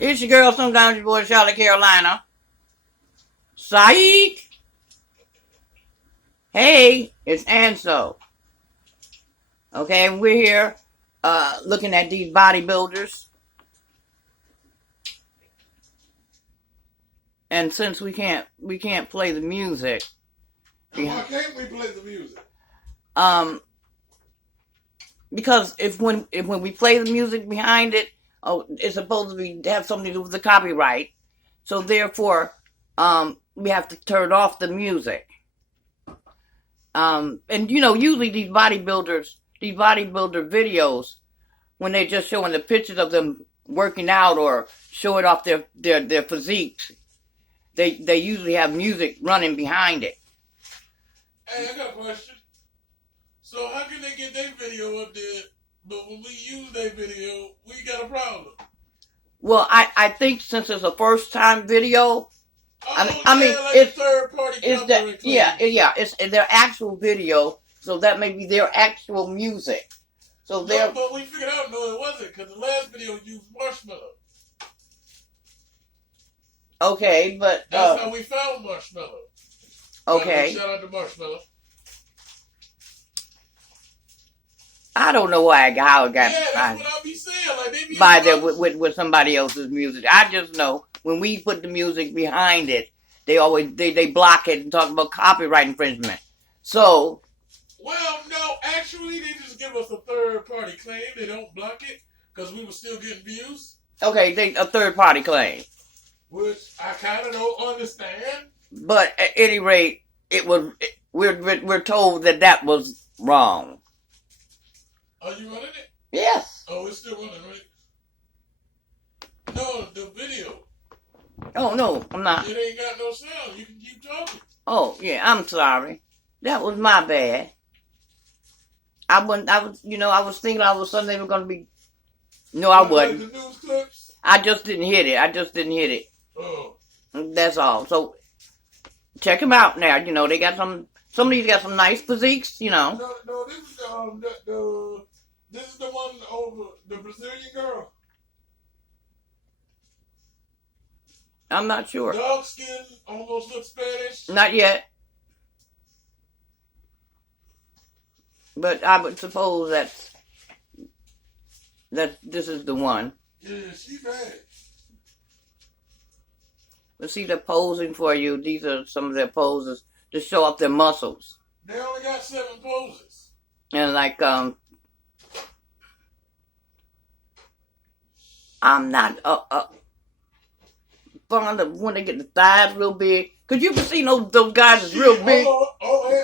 It's your girl, sometimes your boy, Charlotte Carolina. Saeed. Hey, it's Anso. Okay, and we're here looking at these bodybuilders. And since we can't play the music. And why can't we play the music? Because if when we play the music behind it, it's supposed to have something to do with the copyright. So therefore, we have to turn off the music. And usually these bodybuilder videos, when they're just showing the pictures of them working out or showing off their physiques, they usually have music running behind it. Hey, I got a question. So how can they get their video up there, but when we use their video, we got a problem? Well, I think since it's a first time video, it's third party. It's their actual video, so that may be their actual music. So but we figured out it wasn't, because the last video used Marshmello. Okay, but that's how we found Marshmello. Okay. Shout out to Marshmello. I don't know how it got. Yeah, that's what I be saying. Like they be by there with somebody else's music. I just know when we put the music behind it, they always they block it and talk about copyright infringement. So. Well, no, actually, they just give us a third party claim. They don't block it because we were still getting views. Okay, a third party claim. Which I kind of don't understand. But at any rate, we're told that was wrong. Are you running it? Yes. Oh, it's still running, right? No, the video. Oh no, I'm not. It ain't got no sound. You can keep talking. Oh yeah, I'm sorry. That was my bad. I was thinking all of a sudden they were gonna be. No, I wasn't. Like the news clips? I just didn't hit it. Oh. That's all. So check them out now. They got some of these got some nice physiques. No, this is this is the one over the Brazilian girl. I'm not sure. Dark skin, almost looks Spanish. Not yet. But I would suppose that this is the one. Yeah, she's bad. But see, they're posing for you. These are some of their poses to show off their muscles. They only got 7 poses. And I'm not fond of when they get the thighs real big. Cause you ever seen those guys that's real big?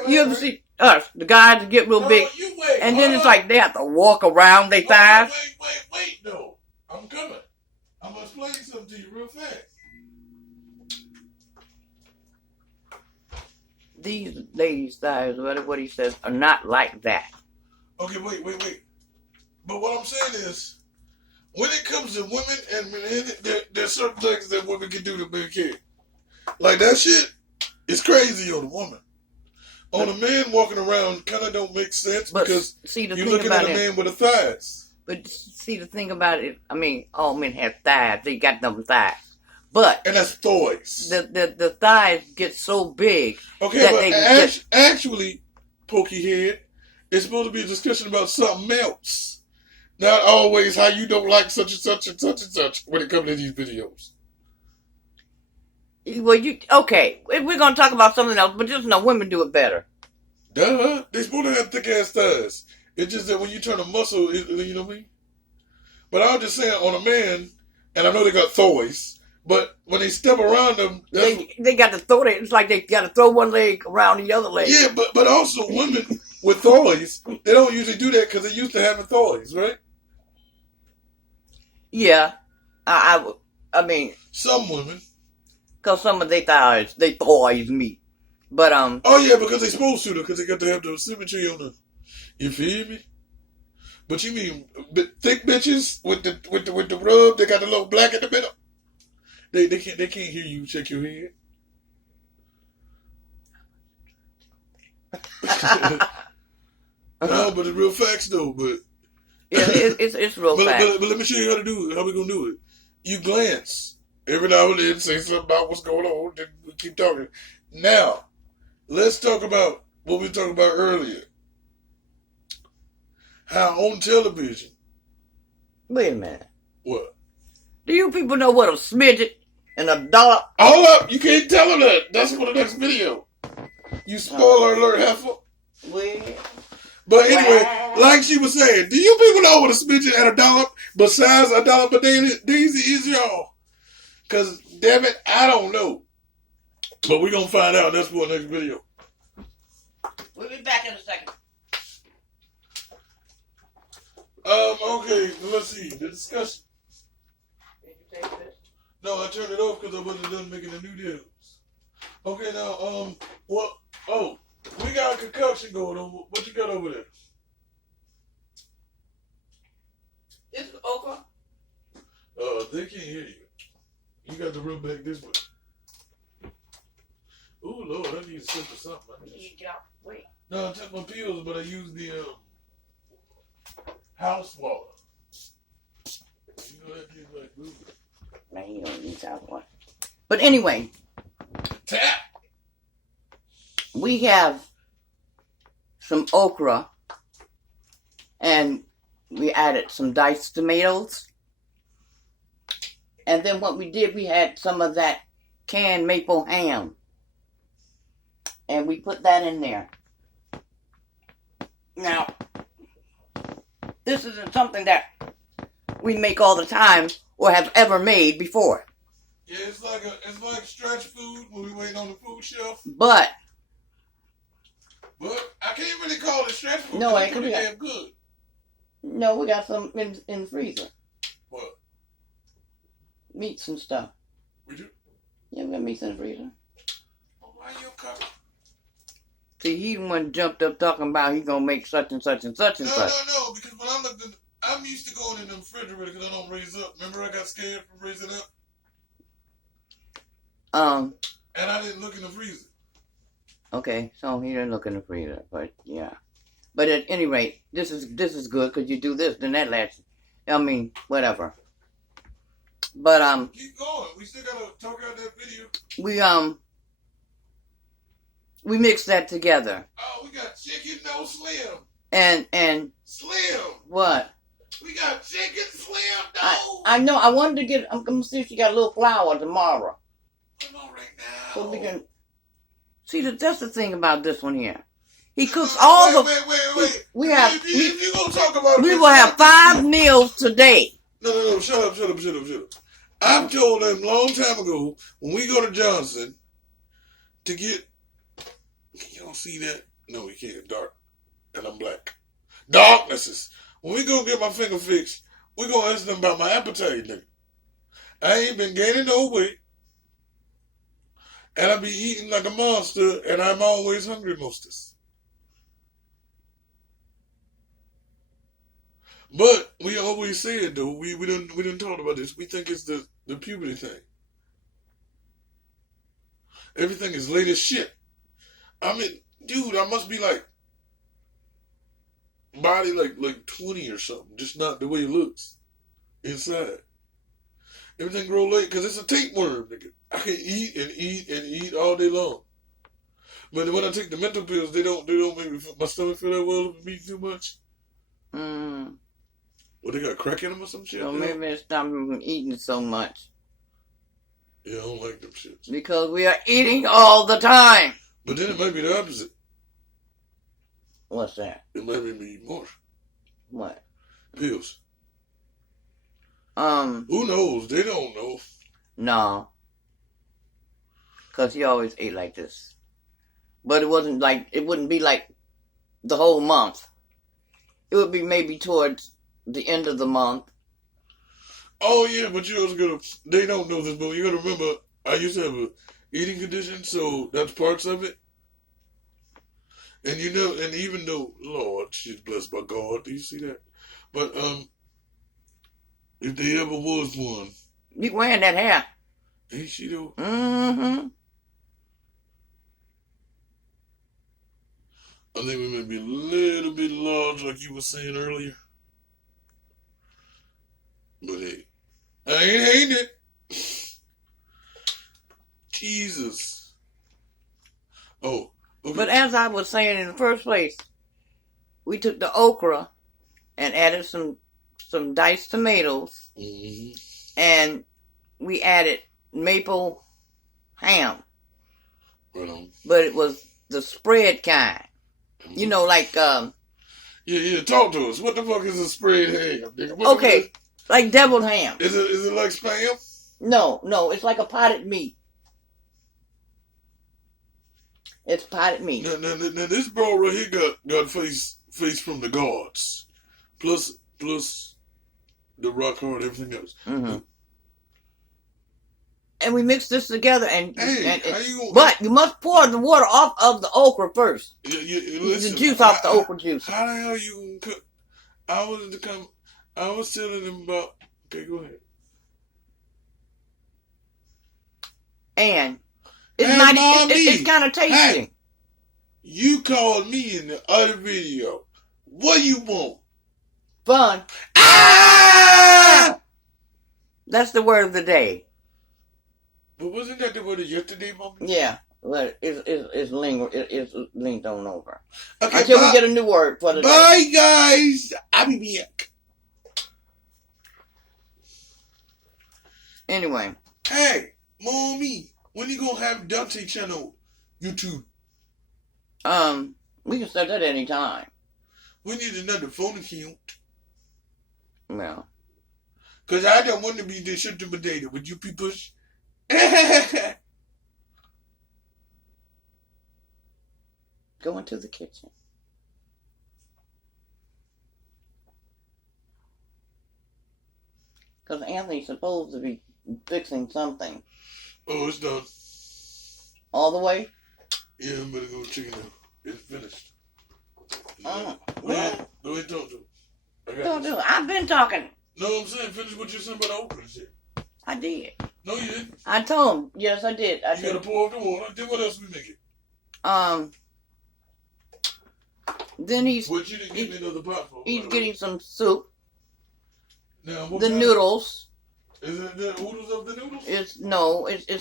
You ever see us, the guys that get real big? And then it's like they have to walk around their thighs. Wait, no. I'm coming. I'm gonna explain something to you real fast. These ladies' thighs, what he says, are not like that. Okay, wait. But what I'm saying is, when it comes to women and men, there's certain things that women can do to men can't. Like that shit is crazy on a woman. On a man walking around kind of don't make sense because you're looking at a man with the thighs. But see, the thing about it, all men have thighs. They got them thighs. And that's thighs. The thighs get so big. Okay, that but actually, Pokey Head, it's supposed to be a discussion about something else. Not always how you don't like such and such and such and such when it comes to these videos. Well, okay. We're going to talk about something else, but just know women do it better. Duh. They're supposed to have thick-ass thighs. It's just that when you turn a muscle, you know what I mean? But I was just saying, on a man, and I know they got thighs, but when they step around them... They got to throw it. It's like they got to throw one leg around the other leg. Yeah, but also women with thighs, they don't usually do that because they're used to having thighs, right? Yeah. I mean... Some women. Because some of their thighs meet. But, Oh, yeah, because they're supposed to, because they got to have the symmetry on the... You feel me? But you mean thick bitches with the rub, they got the little black in the middle? They can't hear you shake your head. No, but it's real facts though. But yeah, it's real facts. But let me show you how to do it. How we gonna do it? you glance. Every now and then say something about what's going on, then we keep talking. Now, let's talk about what we talked about earlier. How on television. Wait a minute. What? Do you people know what a smidget and a dollop? Hold up, you can't tell her that. That's for the next video. You spoiler alert, heifer. Well, But anyway, like she was saying, do you people know what a smidget and a dollop besides a dollop a daisy is, y'all? Because, damn it, I don't know. But we're going to find out. That's for the next video. we'll be back in a second. Okay, let's see. The discussion. Did you take this? No, I turned it off because I wasn't done making the new deals. Okay, now, we got a concoction going on. What you got over there? This is okra. They can't hear you. You got to run back this way. Ooh, Lord, I need to sip or something. Wait. No, I took my pills, but I used the house water. You know that tastes like glue. Man, you don't need that one. But anyway, Tap! we have some okra, and we added some diced tomatoes. And then what we did, we had some of that canned maple ham. And we put that in there. Now, this isn't something that we make all the time or have ever made before. Yeah, it's like stretch food when we waiting on the food shelf. But I can't really call it stretch food. No, it's it could pretty be damn good. no, we got some in the freezer. What? Meats and stuff. We do? Yeah, we got meats in the freezer. Well, why you come? See, he the one jumped up talking about he gonna make such and such and such and such. No, because when I'm used to going in the refrigerator because I don't raise up. Remember I got scared from raising up? And I didn't look in the freezer. Okay, so he didn't look in the freezer, but yeah. But at any rate, this is good because you do this, then that lasts. I mean, whatever. But Keep going. We still gotta talk out that video. we mix that together. Oh, we got chicken no slim. And Slim. what? We got chicken slim no. I know. I wanted to get. I'm gonna see if she got a little flour tomorrow, Come on right now. so we can see that. That's the thing about this one here. He cooks all the. Wait. We have. If you gonna talk about We this, will have 5 meals today. No. Shut up. I've told them a long time ago when we go to Johnson to get. You don't see that? No, we can't. Dark, and I'm black. Darknesses. When we go get my finger fixed, we gonna ask them about my appetite, nigga. I ain't been gaining no weight, and I be eating like a monster, and I'm always hungry mostest. But we always said though, we didn't talk about this. We think it's the puberty thing. Everything is late as shit. I mean, dude, I must be like body like 20 or something, just not the way it looks inside. Everything grow late because it's a tapeworm, nigga. I can eat and eat and eat all day long. But when I take the mental pills, they don't make my stomach feel that well if I eat too much. Well, they got crack in them or some shit? So maybe it's stop me from eating so much. Yeah, I don't like them shits. Because we are eating all the time. But then it might be the opposite. What's that? It might make me eat more. What? Pills. Who knows? They don't know. No. Because he always ate like this. But it wouldn't be like the whole month. It would be maybe towards the end of the month. Oh, yeah, but they don't know this, but you gotta remember, I used to have a eating condition, so that's parts of it. And and even though, Lord, she's blessed by God, do you see that? But, if there ever was one. You wearing that hair. Ain't she though? Mm-hmm. I think we may be a little bit large, like you were saying earlier. But hey, I ain't hating it. Jesus. Oh. Okay. But as I was saying in the first place, we took the okra and added some diced tomatoes, and we added maple ham. Right on. But it was the spread kind. You know, like Yeah. Talk to us. What the fuck is a spread ham, nigga? Okay, like deviled ham. Is it like spam? No, it's like a potted meat. It's potted meat. Now this bro right here got face from the gods, plus the rock hard everything else. Mm-hmm. And we mix this together, but you must pour the water off of the okra first. Listen, the juice off the okra juice. How the hell you gonna cook? I was telling him about. Okay, go ahead. And it's kind of tasty. Hey, you called me in the other video. What you want? Fun. Ah! That's the word of the day. But wasn't that the word of yesterday, Mama? Yeah, but it's linked on over. Okay, until we get a new word for the day. Bye, guys. I'll be back. Anyway. Hey, Mommy, when you gonna have Dante channel YouTube? We can start that any time. We need another phone account. Well. Cause I don't want to be the shit to my data with you people. Go into the kitchen. Because Anthony's supposed to be fixing something. Oh, it's done. All the way? Yeah, I'm gonna go chicken now. It's finished. Oh. Go ahead, talk to him. Don't do it. I've been talking. No, I'm saying finish what you're saying about the okra and shit. I did. No, you didn't. I told him. Yes, I did. You gotta pour off the water. Then what else we make it? Then he's... What you didn't give me another pot for? He's getting some soup. Now, the noodles. Is it the oodles of the noodles? It's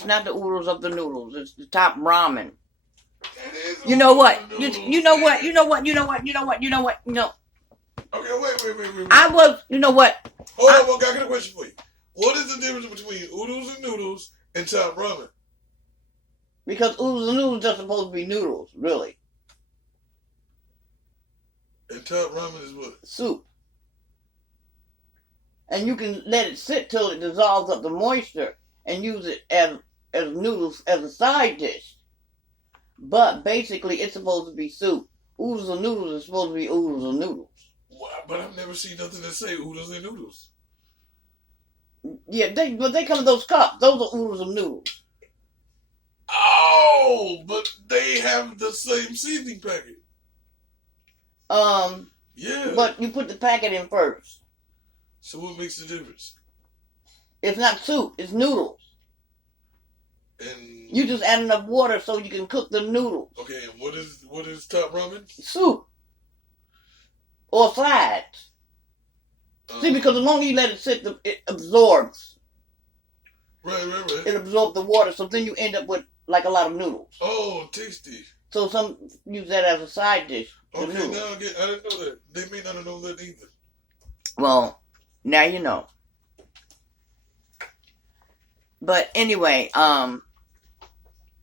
not the oodles of the noodles. It's the top ramen. You know what? You know what? Okay, wait. I was, you know what? Hold on, I got a question for you. What is the difference between oodles and noodles and top ramen? Because oodles and noodles are supposed to be noodles, really. And top ramen is what? Soup. And you can let it sit till it dissolves up the moisture and use it as noodles as a side dish. But basically, it's supposed to be soup. Oodles and noodles is supposed to be oodles and noodles. Wow, but I've never seen nothing that say oodles and noodles. Yeah, but they come in those cups. Those are oodles and noodles. Oh, but they have the same seasoning packet. Yeah. But you put the packet in first. So what makes the difference? It's not soup. It's noodles. And you just add enough water so you can cook the noodles. Okay, and what is top ramen? Soup. Or sides. See, because the longer you let it sit, it absorbs. Right. It absorbs the water, so then you end up with like a lot of noodles. Oh, tasty. So some use that as a side dish. Okay, now I didn't know that. They may not have known that either. Well, now you know. But anyway,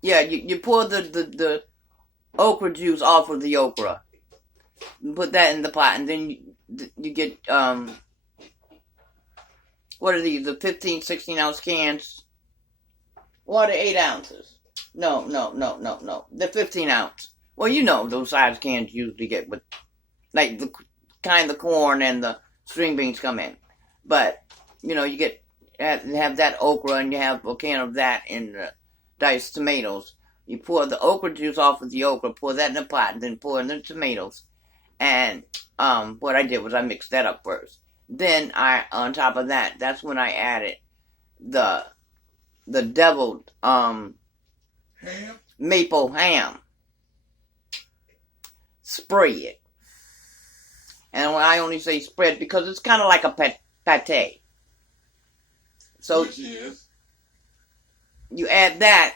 yeah, you pour the okra juice off of the okra. You put that in the pot, and then you get, what are these, the 15, 16 ounce cans? Or the 8 ounces? No. The 15 ounce. Well, you know those size cans you usually get with, like, the kind of corn and the string beans come in. But, you know, you have that okra, and you have a can of that in the diced tomatoes. You pour the okra juice off of the okra, pour that in the pot, and then pour in the tomatoes. And what I did was I mixed that up first. Then on top of that, that's when I added the deviled maple ham. Spread. And when I only say spread because it's kind of like a pate. So which is you add that.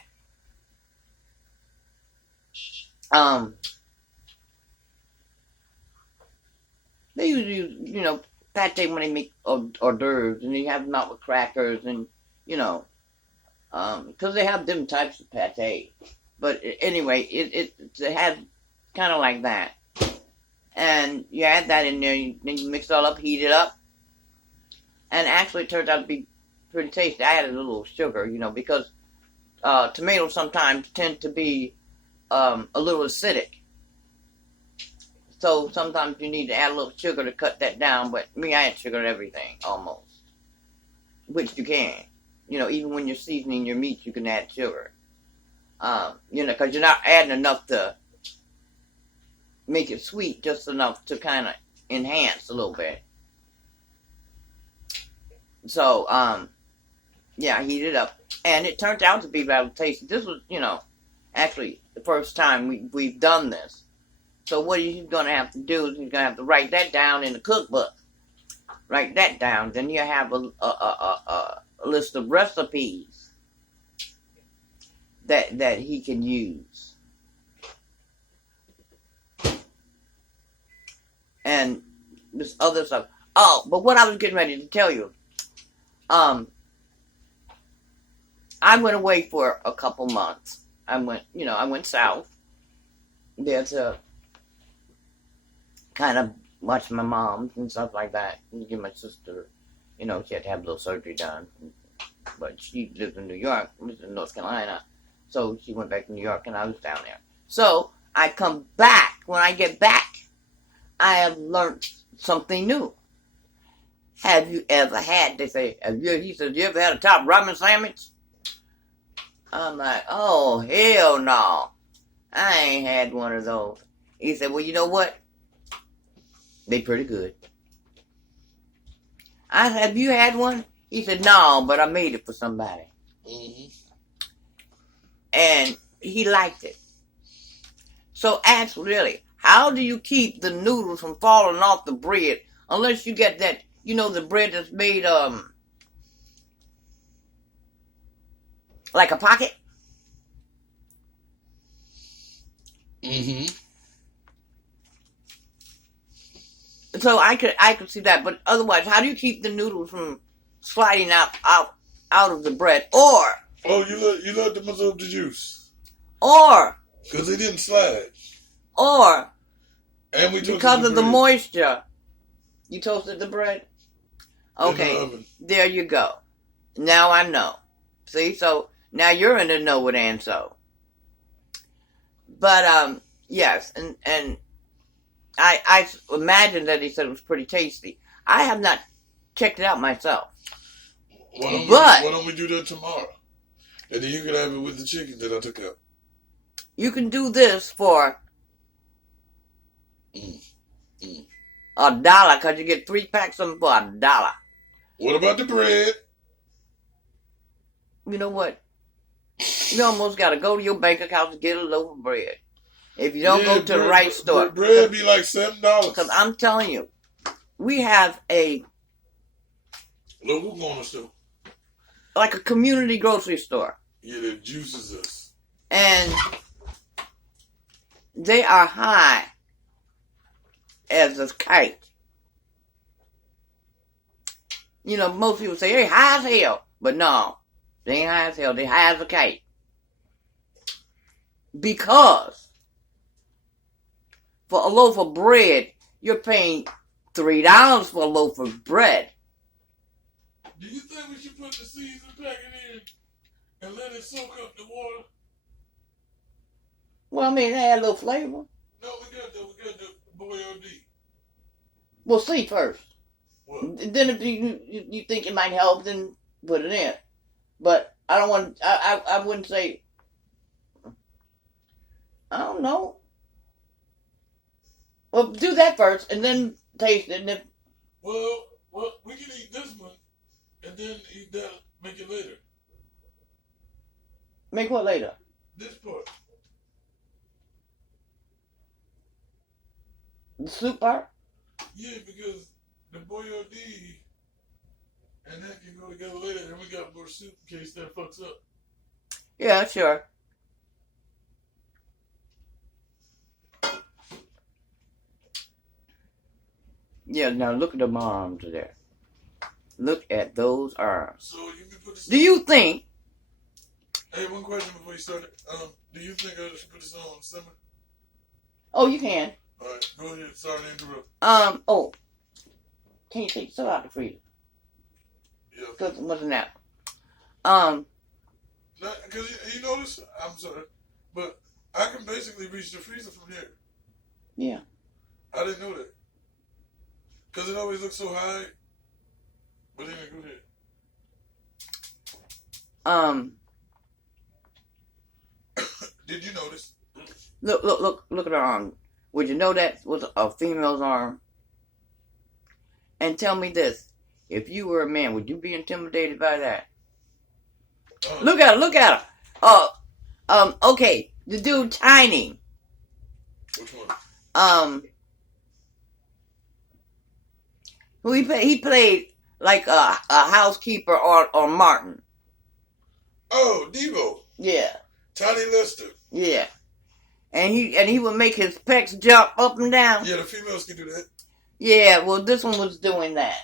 They usually use, pate when they make hors d'oeuvres, and they have them out with crackers, and because they have different types of pate. But anyway, it has kind of like that, and you add that in there, then you mix it all up, heat it up, and actually it turns out to be pretty tasty. I added a little sugar, because tomatoes sometimes tend to be a little acidic. So sometimes you need to add a little sugar to cut that down, but me, I add sugar to everything, almost. Which you can. Even when you're seasoning your meat, you can add sugar. Because you're not adding enough to make it sweet, just enough to kind of enhance a little bit. So, yeah, I heat it up. And it turned out to be rather tasty. This was, actually the first time we've done this. So what he's going to have to do is he's going to have to write that down in the cookbook. Write that down. Then you have a list of recipes that he can use. And this other stuff. Oh, but what I was getting ready to tell you. I went away for a couple months. I went south. There to kind of watch my mom and stuff like that. And give my sister, she had to have a little surgery done. But she lives in New York, lives in North Carolina. So she went back to New York and I was down there. So I come back. When I get back, I have learned something new. Have you ever had, he said, you ever had a top ramen sandwich? I'm like, oh, hell no. I ain't had one of those. He said, well, you know what? They pretty good. I said, have you had one? He said, no, but I made it for somebody. Mm-hmm. And he liked it. So ask really, how do you keep the noodles from falling off the bread unless you get that, the bread that's made like a pocket? Mm-hmm. So I could see that, but otherwise, how do you keep the noodles from sliding out of the bread? Or you let them absorb the juice. Or because they didn't slide. Or and we because of the bread. moisture, you toasted the bread. Okay, there you go. Now I know. See, so now you're in the know with Anso. But yes, and I imagine that he said it was pretty tasty. I have not checked it out myself. Why don't we do that tomorrow? And then you can have it with the chicken that I took out. You can do this for $1 because you get 3 packs of them for $1. What about the bread? You know what? You almost got to go to your bank account to get a loaf of bread. If you don't go to the right store. Bread be like $7. Because I'm telling you, we have a local corner store. Like a community grocery store. Yeah, that juices us. And they are high as a kite. You know, most people say, hey, high as hell. But no, they ain't high as hell. They high as a kite. Because for a loaf of bread, you're paying $3 for a loaf of bread. Do you think we should put the seasoning packet in and let it soak up the water? Well, I mean, it had a little flavor. No, we got the Boyardee. Well, see first. What? Then if you think it might help, then put it in. But I don't want. I wouldn't say. I don't know. Well, do that first, and then taste it. And if well, we can eat this one, and then eat that. Make it later. Make what later? This part. The soup part? Yeah, because the Boyardee and that can go together later, and we got more soup in case that fucks up. Yeah, sure. Yeah, now look at them arms there. Look at those arms. So you can put this. Do you think? Hey, one question before you start. Do you think I should put this on simmer? Oh, you can. All right, go ahead. Sorry to interrupt. Oh, can you take stuff out the freezer? Yeah. Cause what's in that? Because you notice, I'm sorry, but I can basically reach the freezer from here. Yeah. I didn't know that. Because it always looks so high. But anyway, go ahead. Did you notice? Look at her arm. Would you know that was a female's arm? And tell me this: if you were a man, would you be intimidated by that? Look at her. Okay, the dude Tiny. Which one? Who he played like a housekeeper on Martin. Oh, Debo. Yeah. Tiny Lister. Yeah. And he would make his pecs jump up and down. Yeah, the females can do that. Yeah, well, this one was doing that.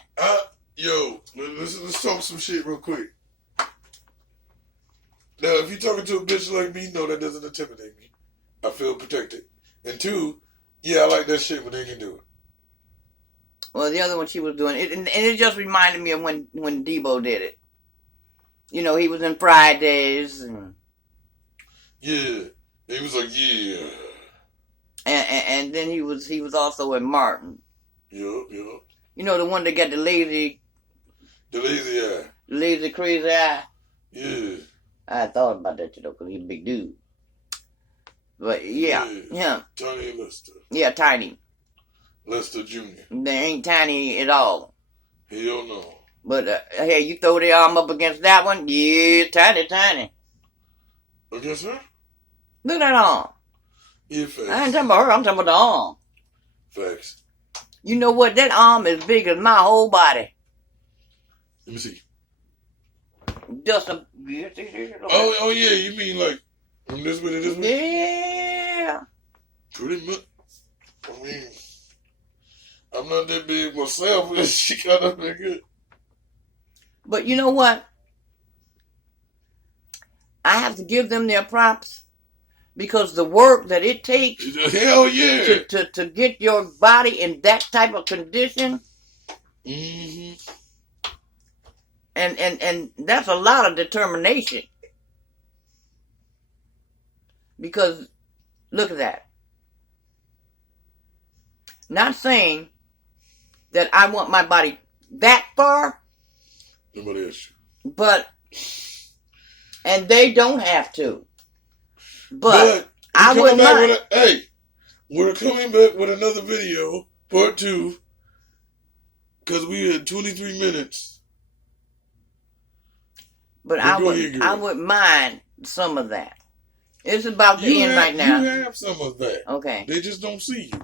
Yo, let's talk some shit real quick. Now, if you're talking to a bitch like me, no, that doesn't intimidate me. I feel protected. And two, yeah, I like that shit when they can do it. Well, the other one she was doing it, and it just reminded me of when Debo did it. You know, he was in Fridays, and yeah, he was like, yeah, and then he was also in Martin. Yup. You know, the one that got the lazy crazy eye. Yeah. I thought about that, you know, because he's a big dude. But yeah, him. Tiny Lister. Yeah, Tiny. Lister Jr. They ain't tiny at all. Hell no. But hey, you throw the arm up against that one, yeah, tiny. Against her? Look at that arm. Yeah, facts. I ain't talking about her, I'm talking about the arm. Facts. You know what? That arm is big as my whole body. Let me see. Just a... Oh yeah, you mean like from this way to this way? Yeah. Pretty much. I mean, I'm not that big myself, but she kind of been good. But you know what? I have to give them their props because the work that it takes hell yeah to get your body in that type of condition, mm-hmm. and that's a lot of determination. Because look at that. Not saying that I want my body that far, Nobody else. but and they don't have to. But I wouldn't mind. Hey, we're coming back with another video, part 2, because we had 23 minutes. But I wouldn't mind some of that. It's about to end right now. You have some of that. Okay. They just don't see you.